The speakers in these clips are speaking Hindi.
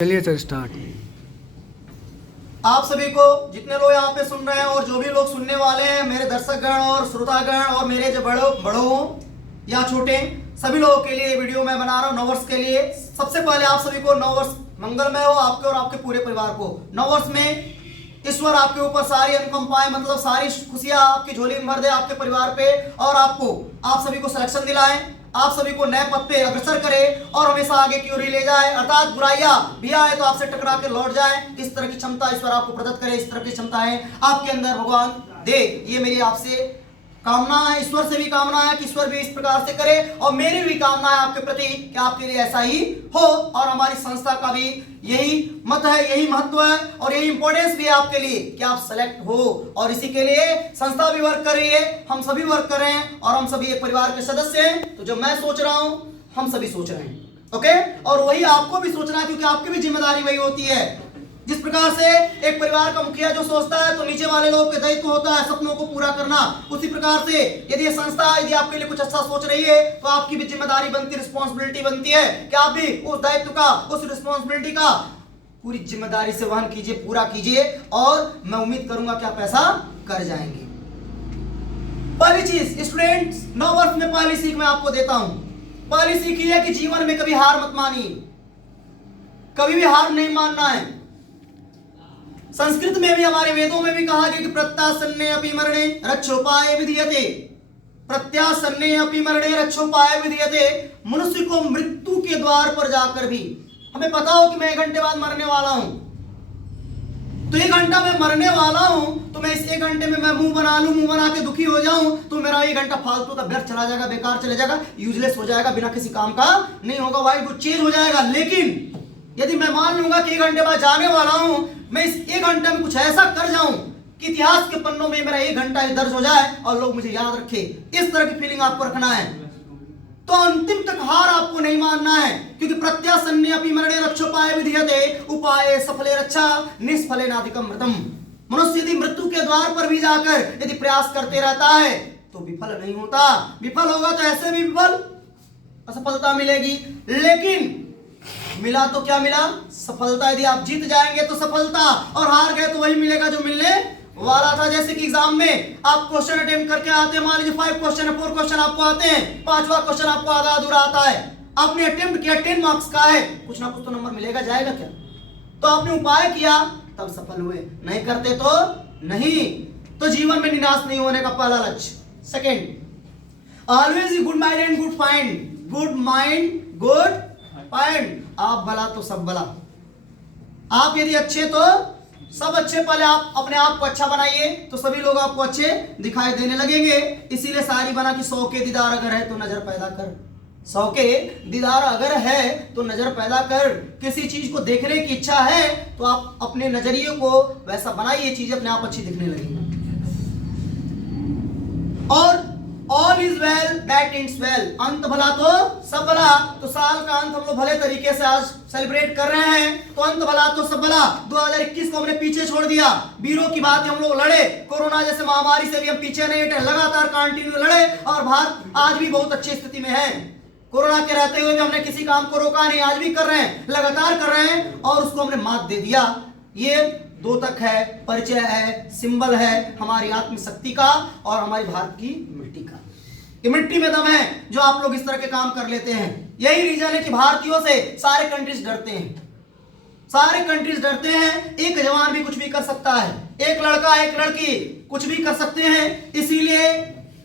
चलिए सर स्टार्ट। आप सभी को जितने लोग यहाँ पे सुन रहे हैं और जो भी लोग सुनने वाले हैं, मेरे दर्शकगण और श्रोतागण और मेरे जो बड़ों हो या छोटे, सभी लोगों के लिए ये वीडियो मैं बना रहा हूँ नववर्ष के लिए। सबसे पहले आप सभी को नववर्ष मंगलमय हो, आपके और आपके पूरे परिवार को। नववर्ष में ईश्वर आपके ऊपर सारी अनुकंपाएं, मतलब सारी खुशियां आपकी झोली में भर दे, आपके परिवार पे और आपको, आप सभी को सिलेक्शन दिलाएं, आप सभी को नए पद पे अग्रसर करे और हमेशा आगे की ओर ही ले जाए, अर्थात बुराइयां भी आए तो आपसे टकरा के लौट जाए। इस तरह की क्षमता ईश्वर आपको प्रदत्त करे, इस तरह की क्षमताएं आपके अंदर भगवान दे, ये मेरी आपसे कामना है। ईश्वर से भी कामना है कि ईश्वर भी इस प्रकार से करे, और मेरी भी कामना है आपके प्रति कि आपके लिए ऐसा ही हो। और हमारी संस्था का भी यही मत है, यही महत्व है और यही इंपॉर्टेंस भी है आपके लिए कि आप सेलेक्ट हो। और इसी के लिए संस्था भी वर्क कर रही है, हम सभी वर्क कर रहे हैं और हम सभी एक परिवार के सदस्य हैं। तो जो मैं सोच रहा हूं हम सभी सोच रहे हैं, ओके। और वही आपको भी सोचना है, क्योंकि आपकी भी जिम्मेदारी वही होती है। जिस प्रकार से एक परिवार का मुखिया जो सोचता है तो नीचे वाले लोग के दायित्व होता है सपनों को पूरा करना, उसी प्रकार से यदि ये संस्था यदि आपके लिए कुछ अच्छा सोच रही है तो आपकी भी जिम्मेदारी बनती, रिस्पॉन्सिबिलिटी बनती है कि आप भी उस दायित्व का, उस रिस्पॉन्सिबिलिटी का पूरी जिम्मेदारी से वहन कीजिए, पूरा कीजिए, और मैं उम्मीद करूंगा कि आप ऐसा कर जाएंगे। पहली चीज स्टूडेंट्स, नववर्ष में पहली सीख मैं आपको देता हूं। पहली सीख ये है कि जीवन में कभी हार मत मानिए, कभी भी हार नहीं मानना है। संस्कृत में भी, हमारे वेदों में भी कहा गया कि प्रत्यासन्ने अपि मरणे रक्षोपाय विधीयते। प्रत्यासन्ने अपि मरणे रक्षोपाय विधीयते। मनुष्य को मृत्यु के द्वार पर जाकर भी हमें पता हो कि मैं 1 घंटे बाद मरने वाला हूं, तो 1 घंटा मैं मरने वाला हूं, तो मैं इस 1 घंटे में मैं मुंह बना लूं, मुंह बना के दुखी हो जाऊं, तो मेरा 1 घंटा फालतू का व्यर्थ चला जाएगा, बेकार चले जाएगा, यूजलेस हो जाएगा, बिना किसी काम का नहीं होगा, वाइट गुड चेंज हो जाएगा। लेकिन यदि मैं मान लूंगा कि 1 घंटे बाद जाने वाला हूं, मैं इस 1 घंटे में कुछ ऐसा कर जाऊं कि इतिहास के पन्नों में मेरा 1 घंटा दर्ज हो जाए और लोग मुझे याद रखे, इस तरह की फीलिंग आपको रखना है। तो अंतिम तक हार आपको नहीं मानना है, क्योंकि प्रत्यासन्ने अपि मरणे रक्षोपाय विधीयते उपाये सफले रक्षा निष्फले नाधिकम मृतम। मनुष्य यदि मृत्यु के द्वार पर भी जाकर यदि प्रयास करते रहता है तो विफल नहीं होता। विफल होगा तो ऐसे भी विफल, असफलता मिलेगी, लेकिन मिला तो क्या मिला? सफलता। यदि आप जीत जाएंगे तो सफलता, और हार गए तो वही मिलेगा जो मिलने वाला था। जैसे कि एग्जाम में आप क्वेश्चन अटेम्प्ट करके आते हैं, मान लीजिए 5 क्वेश्चन है, 4 क्वेश्चन आपको आते हैं, 5वां क्वेश्चन आपको आधा अधूरा आता है, आपने अटेम्प्ट किया, 10 मार्क्स का है, कुछ ना कुछ तो नंबर मिलेगा, जाएगा क्या? तो आपने उपाय किया तब सफल हुए, नहीं करते तो नहीं। तो जीवन में निराश नहीं होने का पहला लक्ष्य। Second, always good mind and good find. Good mind good find. आप भला तो सब भला। आप यदि अच्छे तो सब अच्छे। पहले आप अपने आप को अच्छा बनाइए तो सभी लोग आपको अच्छे दिखाई देने लगेंगे। इसीलिए शायरी बना कि 100 के दीदार अगर है तो नजर पैदा कर। 100 के दीदार अगर है तो नजर पैदा कर। किसी चीज को देखने की इच्छा है तो आप अपने नजरिए को वैसा बनाइए, चीजें अपने आप अच्छी दिखने लगेंगी। और all is well that ends well. अंत भला तो सब भला। तो साल का अंत हम लोग भले तरीके से आज सेलिब्रेट कर रहे हैं, तो अंत भला तो सब भला। 2021 को हमने पीछे छोड़ दिया, वीरों की बात हम लोग लड़े, कोरोना जैसे महामारी से भी हम पीछे नहीं हटे, लगातार कंटिन्यू लड़े, और भारत आज भी बहुत अच्छी स्थिति में है। कोरोना के रहते हुए भी हमने किसी काम को रोका नहीं, आज भी कर रहे हैं, लगातार कर रहे हैं, और उसको हमने मात दे दिया। ये द्योतक है, परिचय है, सिंबल है हमारी आत्मशक्ति का और हमारी भारत की मिट्टी का। ये मिट्टी में दम है जो आप लोग इस तरह के काम कर लेते हैं। यही रीजन है कि भारतीयों से सारे कंट्रीज डरते हैं, सारे कंट्रीज डरते हैं। एक जवान भी कुछ भी कर सकता है, एक लड़का एक लड़की कुछ भी कर सकते हैं। इसीलिए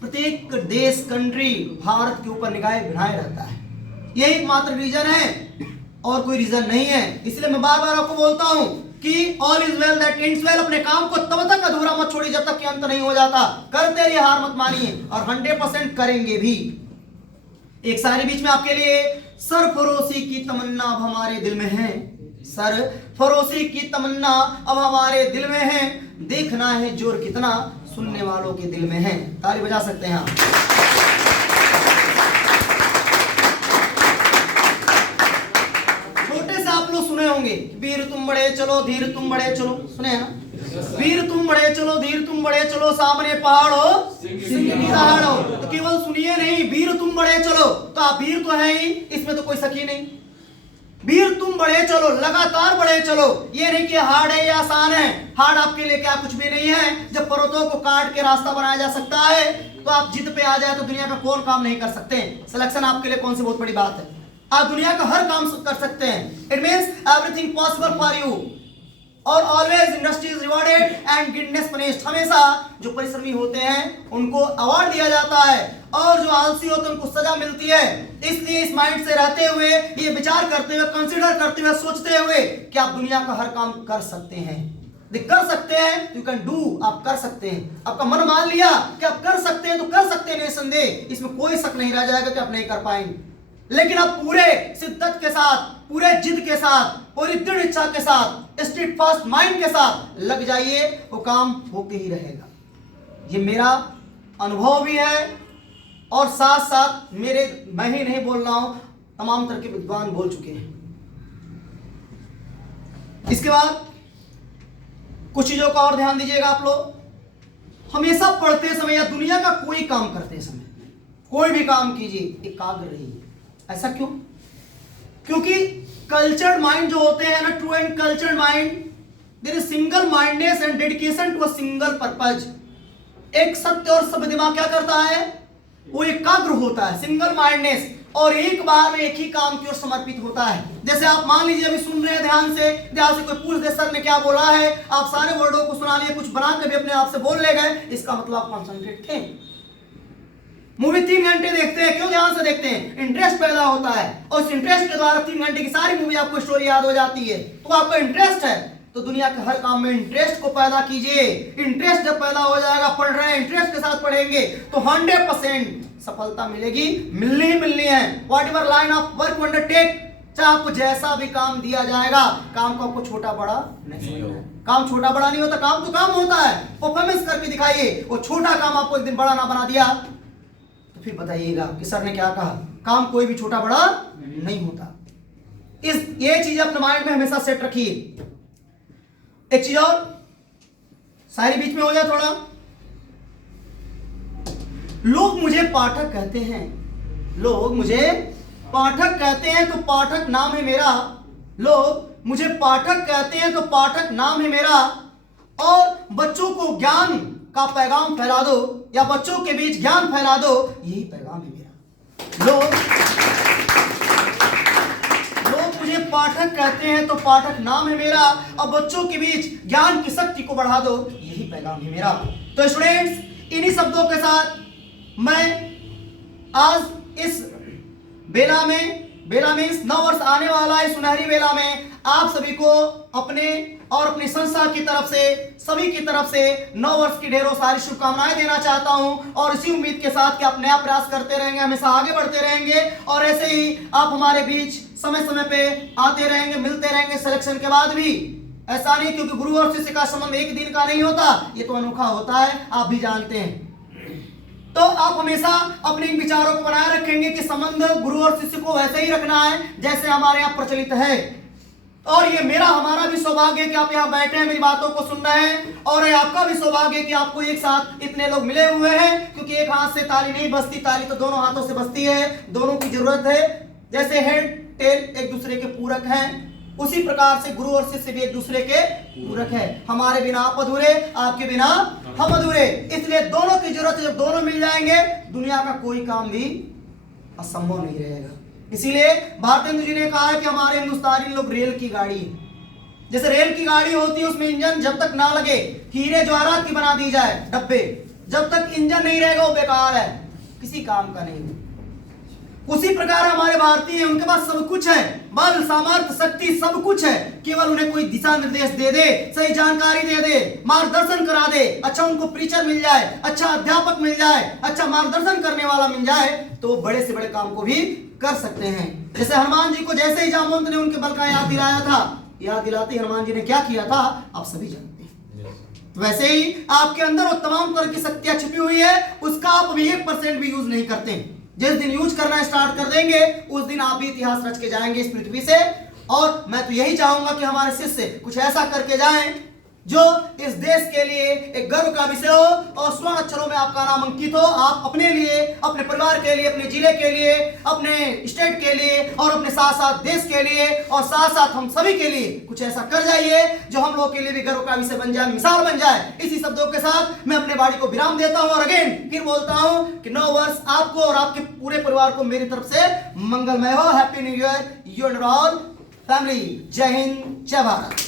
प्रत्येक देश, कंट्री भारत के ऊपर निगाहें बिठाए रहता है। यही एकमात्र रीजन है और कोई रीजन नहीं है। इसलिए मैं बार बार आपको बोलता हूं कि all is well that ends well. अपने काम को तब तक अधूरा मत छोड़िए जब तक कि अंत नहीं हो जाता। करते रहिए, हार मत मानिए, और 100% करेंगे भी। एक सारी बीच में आपके लिए, सरफरोशी की तमन्ना अब हमारे दिल में है। सरफरोशी की तमन्ना अब हमारे दिल में है। देखना है जोर कितना सुनने वालों के दिल में है। ताली बजा सकते हैं आप। आप लोग सुने होंगे, वीर तुम बड़े चलो धीर तुम बड़े चलो, सुने हैं ना? वीर तुम बड़े चलो धीर तुम बड़े चलो, सामने पहाड़ हो सिंह की दहाड़ हो। तो केवल सुनिए नहीं, वीर तुम बड़े चलो, तो आप वीर तो है ही, इसमें तो कोई शक ही नहीं। वीर तुम बढ़े चलो, लगातार बढ़े चलो। ये नहीं कि हार्ड है या आसान है, हार्ड आपके लिए क्या कुछ भी नहीं है। जब पर्वतों को काट के रास्ता बनाया जा सकता है तो आप जिद पे आ जाए तो दुनिया का कौन काम नहीं कर सकते। सिलेक्शन आपके लिए कौन सी बहुत बड़ी बात है, आप दुनिया का हर काम कर सकते हैं। It means everything possible for you और always industry is rewarded and idleness punished. हमेशा जो परिश्रमी होते हैं उनको अवार्ड दिया जाता है और जो आलसी होते हैं उनको सजा मिलती है। इसलिए इस माइंड से रहते हुए, ये विचार करते हुए, कंसीडर करते हुए, सोचते हुए कि आप दुनिया का हर काम कर सकते हैं, कर सकते हैं, यू कैन डू, आप कर सकते हैं। आपका मन मान लिया कि आप कर सकते हैं तो कर सकते हैं, निसंदेह, इसमें कोई शक नहीं रह जाएगा कि आप नहीं कर पाएंगे। लेकिन आप पूरे शिद्दत के साथ, पूरे जिद के साथ, पूरी दृढ़ इच्छा के साथ, स्ट्रीट फास्ट माइंड के साथ लग जाइए, वो काम होके ही रहेगा। ये मेरा अनुभव भी है और साथ साथ मेरे, मैं ही नहीं बोल रहा हूं, तमाम तरह के विद्वान बोल चुके हैं। इसके बाद कुछ चीजों का और ध्यान दीजिएगा आप लोग। हमेशा पढ़ते समय या दुनिया का कोई काम करते समय, कोई भी काम कीजिए, एकाग्र रहिए। ऐसा क्यों? क्योंकि कल्चर्ड माइंड जो होते हैं ना, true and cultured mind, there is single mindness and dedication to a single purpose. एक सत्य और सब दिमाग क्या करता है, वो एकाग्र होता है, सिंगल माइंडनेस, और एक बार में एक ही काम की ओर समर्पित होता है। जैसे आप मान लीजिए अभी सुन रहे हैं ध्यान से कोई पूछ दे सर ने क्या बोला है, आप सारे वर्डों को सुना लिए, कुछ बना के भी अपने आप से बोल ले गए, इसका मतलब आप कॉन्सेंट्रेट थे। मूवी 3 घंटे देखते हैं, क्यों ध्यान से देखते हैं? इंटरेस्ट पैदा होता है और उस इंटरेस्ट के द्वारा 3 घंटे की सारी मूवी आपको स्टोरी याद हो जाती है। तो आपको इंटरेस्ट है तो दुनिया के हर काम में इंटरेस्ट को पैदा कीजिए। इंटरेस्ट जब पैदा हो जाएगा, पढ़ रहे हैं इंटरेस्ट के साथ पढ़ेंगे तो 100% सफलता मिलेगी, मिलनी ही मिलनी है। What ever line of work you undertake, चाहे आपको जैसा भी काम दिया जाएगा, काम को आपको छोटा बड़ा नहीं समझना है। काम छोटा बड़ा नहीं होता, काम तो काम होता है, परफॉर्मेंस करके दिखाइए। वो छोटा काम आपको एक दिन बड़ा ना बना दिया तो फिर बताइएगा कि सर ने क्या कहा। काम कोई भी छोटा बड़ा नहीं होता। ये चीज अपने माइंड में हमेशा सेट रखिए। एक चीज और, सारी बीच में हो जाए थोड़ा। लोग मुझे पाठक कहते हैं, लोग मुझे पाठक कहते हैं तो पाठक नाम है मेरा। लोग मुझे पाठक कहते हैं तो पाठक नाम है मेरा। और बच्चों को ज्ञान का पैगाम फैला दो या बच्चों के बीच ज्ञान फैला दो, यही पैगाम है मेरा। लोग मुझे पाठक कहते हैं तो पाठक नाम है मेरा, और बच्चों के बीच ज्ञान की शक्ति को बढ़ा दो, यही पैगाम है मेरा। तो स्टूडेंट्स, इन्हीं शब्दों के साथ मैं आज इस बेला में इस नव वर्ष आने वाला है, सुनहरी बेला में आप सभी को अपने और अपनी संस्था की तरफ से, सभी की तरफ से नव वर्ष की ढेरों सारी शुभकामनाएं देना चाहता हूं। और इसी उम्मीद के साथ कि आप नया प्रयास करते रहेंगे, हमेशा आगे बढ़ते रहेंगे और ऐसे ही आप हमारे बीच समय समय पे आते रहेंगे, मिलते रहेंगे सिलेक्शन के बाद भी। ऐसा नहीं, क्योंकि गुरु और शिष्य का संबंध एक दिन का नहीं होता, ये तो अनोखा होता है, आप भी जानते हैं। तो आप हमेशा अपने इन विचारों को बनाए रखेंगे कि संबंध गुरु और शिष्य को वैसे ही रखना है जैसे हमारे यहाँ प्रचलित है। और ये हमारा भी सौभाग्य है कि आप यहाँ बैठे हैं, मेरी बातों को सुन रहे हैं, और आपका भी सौभाग्य है कि आपको एक साथ इतने लोग मिले हुए हैं। क्योंकि एक हाथ से ताली नहीं बजती, ताली तो दोनों हाथों से बजती है, दोनों की जरूरत है। जैसे हेड टेल एक दूसरे के पूरक हैं, उसी प्रकार से गुरु और शिष्य भी एक दूसरे के पूरक है। हमारे बिना आप अधूरे, आपके बिना हम अधूरे, इसलिए दोनों की जरूरत है। जब दोनों मिल जाएंगे दुनिया का कोई काम भी असंभव नहीं रहेगा। इसीलिए भारतेंदु जी ने कहा है कि हमारे हिंदुस्तानी लोग रेल की गाड़ी है। जैसे रेल की गाड़ी होती है, उसमें इंजन जब तक ना लगे, हीरे जवाहरात की बना दी जाए डब्बे, जब तक इंजन नहीं रहेगा वो बेकार है, किसी काम का नहीं। उसी प्रकार हमारे भारतीय, उनके पास सब कुछ है, बल सामर्थ्य शक्ति सब कुछ है, केवल उन्हें कोई दिशा निर्देश दे दे, सही जानकारी दे दे, मार्गदर्शन करा दे, अच्छा उनको प्रीचर मिल जाए, अच्छा अध्यापक मिल जाए, अच्छा मार्गदर्शन करने वाला मिल जाए, तो बड़े से बड़े काम को भी कर सकते हैं। जैसे हनुमान जी को जैसे ही जामवंत ने उनके बल का याद दिलाया था, याद दिलाते हनुमान जी ने क्या किया था आप सभी जानते हैं। वैसे ही आपके अंदर वो तमाम तरह की शक्तियां छिपी हुई है, उसका आप भी 1% भी यूज नहीं करते। जिस दिन यूज करना स्टार्ट कर देंगे उस दिन आप भी इतिहास रच के जाएंगे इस पृथ्वी से। और मैं तो यही चाहूंगा कि हमारे शिष्य कुछ ऐसा करके जाएं जो इस देश के लिए एक गर्व का विषय हो और स्वर्ण अक्षरों में आपका नाम अंकित हो। आप अपने लिए, अपने परिवार के लिए, अपने जिले के लिए, अपने स्टेट के लिए और अपने साथ साथ देश के लिए और साथ साथ हम सभी के लिए कुछ ऐसा कर जाइए जो हम लोग के लिए भी गर्व का विषय बन जाए, मिसाल बन जाए। इसी शब्दों के साथ मैं अपने वाणी को विराम देता हूं और अगेन फिर बोलता हूं कि नव वर्ष आपको और आपके पूरे परिवार को मेरी तरफ से मंगलमय हो। Happy new year, you and all family. जय हिंद, जय भारत।